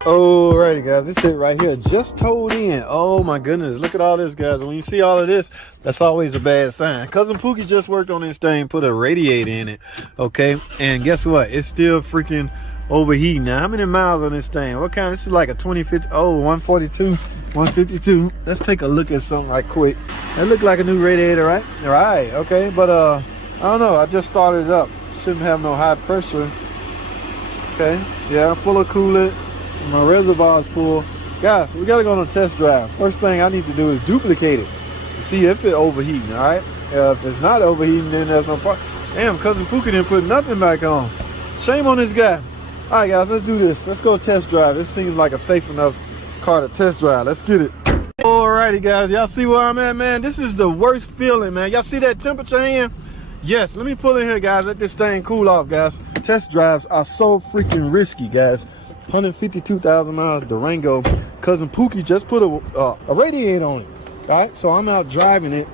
Alrighty guys, this shit right here just towed in. Oh my goodness, look at all this guys. When you see all of this, that's always a bad sign. Cousin Pookie just worked on this thing, put a radiator in it, okay? And guess what? It's still freaking overheating. Now, how many miles on this thing? What kind? This is like a 2050, oh, 142, 152. Let's take a look at something right quick. That look like a new radiator, right? Right, okay, but I don't know, I just started it up. Shouldn't have no high pressure. Okay, yeah, full of coolant. My reservoir's full. Guys, we gotta go on a test drive. First thing I need to do is duplicate it to see if it's overheating, all right? If it's not overheating, then there's no problem. Damn, Cousin Pookie didn't put nothing back on. Shame on this guy. All right, guys, let's do this. Let's go test drive. This seems like a safe enough car to test drive. Let's get it. Alrighty, guys, y'all see where I'm at, man? This is the worst feeling, man. Y'all see that temperature in? Yes, let me pull in here, guys. Let this thing cool off, guys. Test drives are so freaking risky, guys. 152,000 miles Durango. Cousin Pookie just put a radiator on it, right? So I'm out driving it,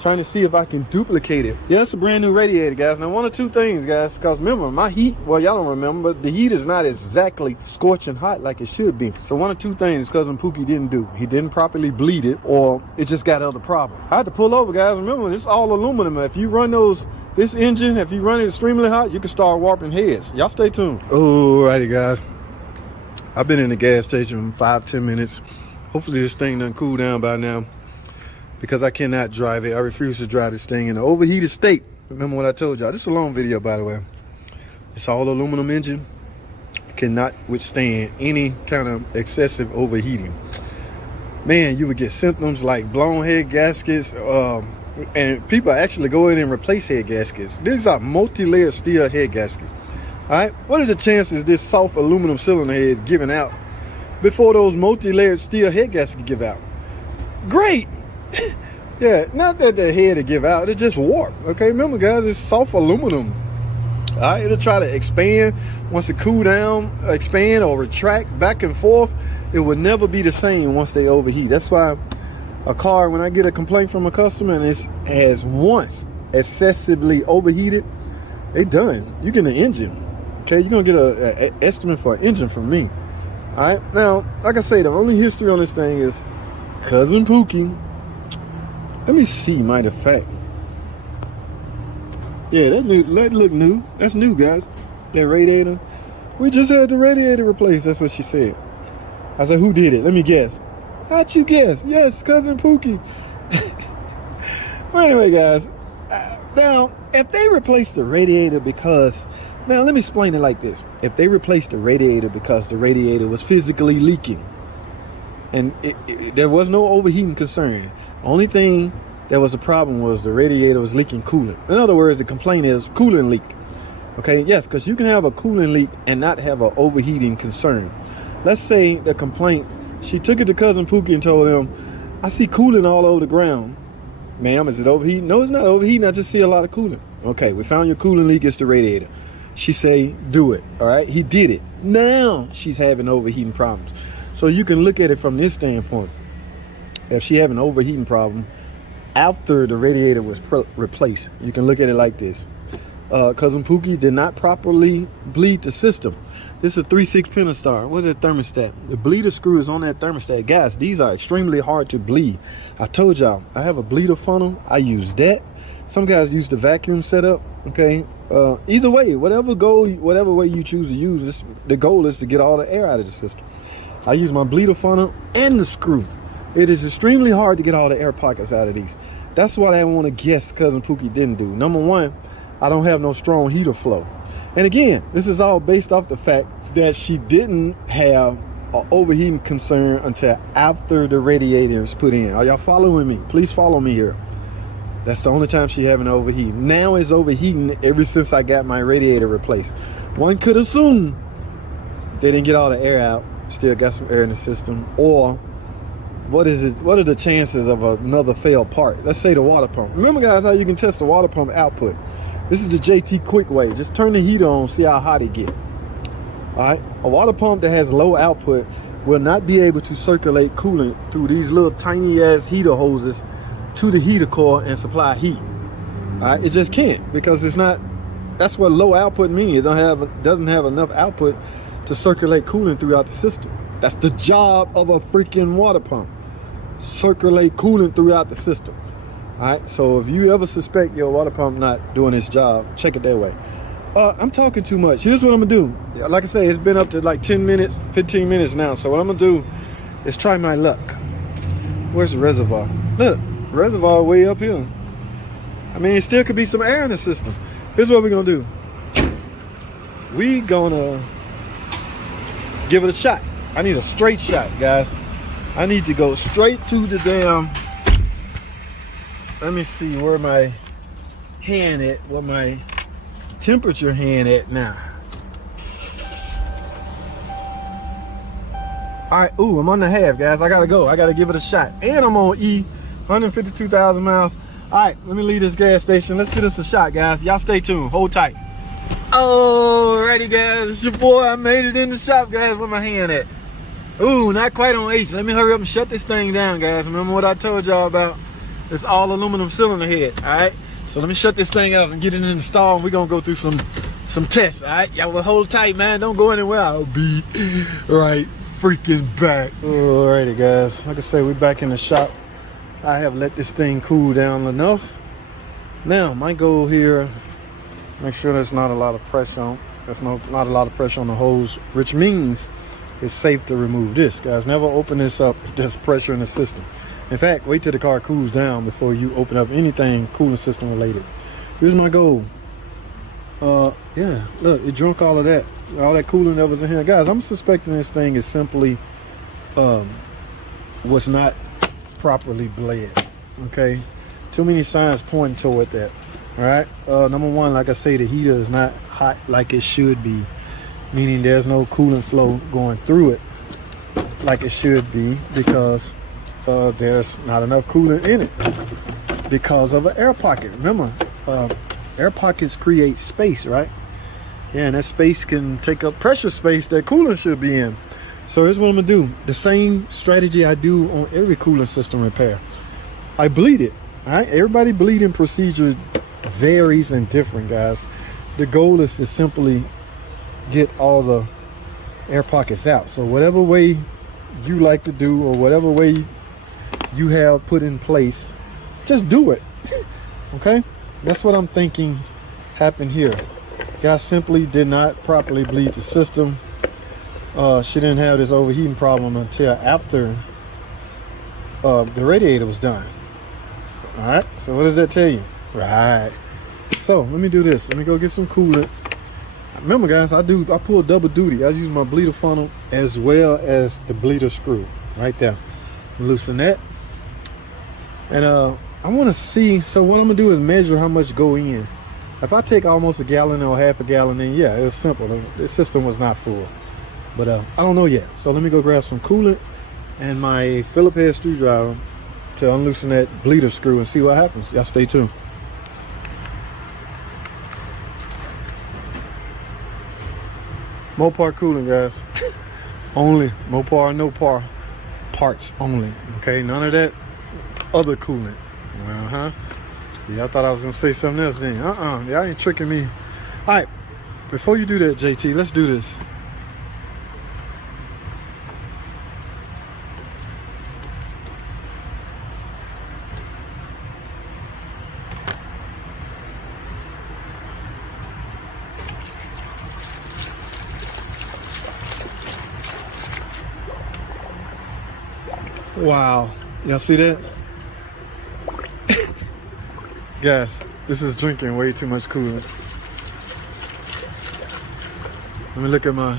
trying to see if I can duplicate it. Yeah, it's a brand new radiator, guys. Now, one of two things, guys, because remember, my heat, well, y'all don't remember, but the heat is not exactly scorching hot like it should be. So one of two things Cousin Pookie didn't do. He didn't properly bleed it, or it just got other problems. I had to pull over, guys. Remember, it's all aluminum. If you run this engine, if you run it extremely hot, you can start warping heads. Y'all stay tuned. Alrighty, guys. I've been in the gas station for 5-10 minutes. Hopefully this thing done cool down by now, because I cannot drive it. I refuse to drive this thing in an overheated state. Remember what I told y'all. This is a long video, by the way. It's all aluminum engine. Cannot withstand any kind of excessive overheating. Man, you would get symptoms like blown head gaskets, and people actually go in and replace head gaskets. These are multi-layered steel head gaskets. All right, what are the chances this soft aluminum cylinder head is giving out before those multi-layered steel head gaskets give out? Great. Yeah, not that the head will give out, it just warp. Okay, remember guys, it's soft aluminum. All right, it'll try to expand once it cool down, expand or retract back and forth. It will never be the same once they overheat. That's why a car, when I get a complaint from a customer and it has once excessively overheated, they done. You get an engine. Okay, you're gonna get an estimate for an engine from me. All right, now, like I say, the only history on this thing is Cousin Pookie. Let me see, matter of fact. Yeah, that look new. That's new, guys. That radiator. We just had the radiator replaced. That's what she said. I said, who did it? Let me guess. How'd you guess? Yes, Cousin Pookie. Well, anyway, guys. Now, if they replaced the radiator because... Now, let me explain it like this. If they replaced the radiator because the radiator was physically leaking and there was no overheating concern, only thing that was a problem was the radiator was leaking coolant. In other words, the complaint is coolant leak. Okay, yes, because you can have a coolant leak and not have an overheating concern. Let's say the complaint, she took it to Cousin Pookie and told him, I see coolant all over the ground. Ma'am, is it overheating? No, it's not overheating. I just see a lot of coolant. Okay, we found your coolant leak. It's the radiator. She say, do it. All right, he did it. Now she's having overheating problems. So you can look at it from this standpoint. If she have an overheating problem after the radiator was replaced, you can look at it like this. Cousin Pookie did not properly bleed the system. This is a 3/6 Pentastar. What's that thermostat? The bleeder screw is on that thermostat. Guys, these are extremely hard to bleed. I told y'all, I have a bleeder funnel. I use that. Some guys use the vacuum setup. Okay. Either way, whatever way you choose to use this, the goal is to get all the air out of the system. I use my bleeder funnel and the screw. It is extremely hard to get all the air pockets out of these. That's what I want to guess Cousin Pookie didn't do. Number one, I don't have no strong heater flow. And again, this is all based off the fact that she didn't have an overheating concern until after the radiator is put in. Are y'all following me? Please follow me here. That's the only time she having overheating. Now it's overheating ever since I got my radiator replaced. One could assume they didn't get all the air out, still got some air in the system, or what are the chances of another failed part? Let's say the water pump. Remember guys how you can test the water pump output. This is the JT quick way. Just turn the heater on, see how hot it get. All right, a water pump that has low output will not be able to circulate coolant through these little tiny ass heater hoses to the heater core and supply heat. All right, it just can't, because it's not. That's what low output means. It doesn't have enough output to circulate coolant throughout the system. That's the job of a freaking water pump. Circulate coolant throughout the system. All right, so if you ever suspect your water pump not doing its job, check it that way. I'm talking too much. Here's what I'm gonna do. Like I say, it's been up to like 10 minutes, 15 minutes now. So what I'm gonna do is try my luck. Where's the reservoir? Look, reservoir way up here. I mean, it still could be some air in the system. Here's what we're gonna do. We gonna give it a shot. I need a straight shot, guys. I need to go straight to the damn, let me see where my hand at, what my temperature hand at now. All right, ooh, I'm on the half, guys. I gotta go. I gotta give it a shot. And I'm on E, 152,000 miles. All right, let me leave this gas station. Let's get us a shot, guys. Y'all stay tuned. Hold tight. Alrighty, guys. It's your boy. I made it in the shop, guys. Where my hand at? Ooh, not quite on H. Let me hurry up and shut this thing down, guys. Remember what I told y'all about? It's all aluminum cylinder head, all right? So let me shut this thing up and get it installed. We're gonna go through some tests, all right? Y'all will hold tight, man. Don't go anywhere. I'll be right freaking back. Alrighty, guys. Like I say, we're back in the shop. I have let this thing cool down enough. Now, my goal here, make sure there's not a lot of pressure on. There's not a lot of pressure on the hose, which means it's safe to remove this, guys. Never open this up if there's pressure in the system. In fact, wait till the car cools down before you open up anything cooling system related. Here's my goal. Yeah, look, it drunk all of that. All that coolant that was in here. Guys, I'm suspecting this thing is simply was not properly bled. Okay? Too many signs pointing toward that. Alright? Number one, like I say, the heater is not hot like it should be. Meaning there's no coolant flow going through it like it should be, because there's not enough coolant in it because of an air pocket. Remember, air pockets create space, right? Yeah, and that space can take up pressure space that coolant should be in. So here's what I'm gonna do. The same strategy I do on every coolant system repair. I bleed it. All right, everybody bleeding procedure varies and different, guys. The goal is to simply get all the air pockets out. So whatever way you like to do, or whatever way you have put in place, just do it. Okay, that's what I'm thinking happened here. Guy simply did not properly bleed the system. She didn't have this overheating problem until after the radiator was done. All right, so what does that tell you? Right. So let me do this. Let me go get some coolant. Remember, guys, I pull double duty. I use my bleeder funnel as well as the bleeder screw right there. Loosen that. And I want to see, so what I'm gonna do is measure how much go in. If I take almost a gallon or half a gallon in, yeah, it was simple. The system was not full. But I don't know yet. So let me go grab some coolant and my Phillips head screwdriver to unloosen that bleeder screw and see what happens. Y'all stay tuned. Mopar coolant, guys. Only Mopar, no par parts only. Okay, none of that other coolant. See, I thought I was gonna say something else then. Y'all ain't tricking me. All right, before you do that, JT, let's do this. Wow, y'all see that? Guys, this is drinking way too much coolant. Let me look at my,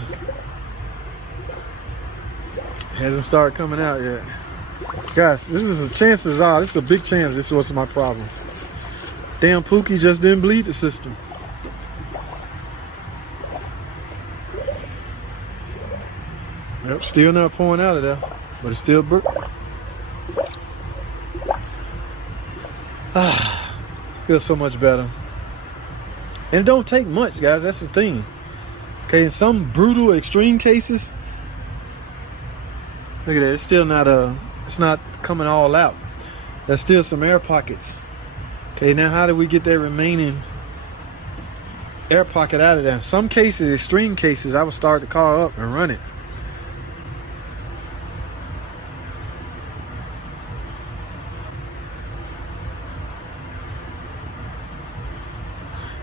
hasn't started coming out yet. Guys, this is chances are, this is a big chance this was my problem. Damn, Pookie just didn't bleed the system. Yep, still not pouring out of there, but it's still burnt. Feels so much better. And it don't take much, guys. That's the thing. Okay, in some brutal extreme cases, look at that, it's still not it's not coming all out. There's still some air pockets. Okay, now how do we get that remaining air pocket out of there? In some cases, extreme cases, I would start the car up and run it.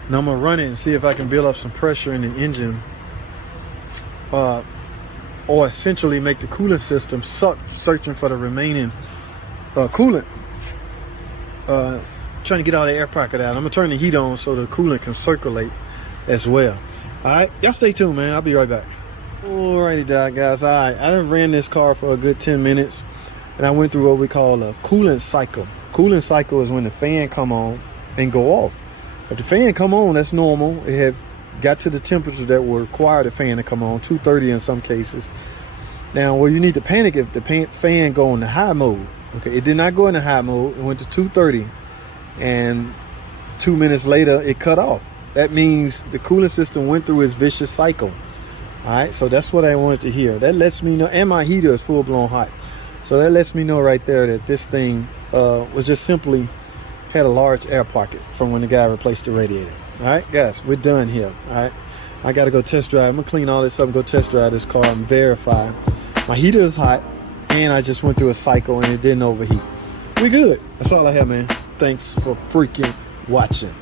And I'm gonna run it and see if I can build up some pressure in the engine, or essentially make the coolant system suck, searching for the remaining coolant, trying to get all the air pocket out. I'm gonna turn the heat on so the coolant can circulate as well. All right, y'all stay tuned, man. I'll be right back. Alrighty, guys. All right, I done ran this car for a good 10 minutes, and I went through what we call a coolant cycle. Coolant cycle is when the fan come on and go off. If the fan come on, that's normal. It have got to the temperature that will require the fan to come on, 230 in some cases. Now, well, you need to panic if the fan go into high mode. Okay, it did not go into high mode. It went to 230, and 2 minutes later, it cut off. That means the cooling system went through its vicious cycle. All right, so that's what I wanted to hear. That lets me know, and my heater is full-blown hot. So that lets me know right there that this thing was just simply had a large air pocket from when the guy replaced the radiator. All right, guys, we're done here. All right, I got to go test drive. I'm going to clean all this up and go test drive this car and verify. My heater is hot, and I just went through a cycle, and it didn't overheat. We good. That's all I have, man. Thanks for freaking watching.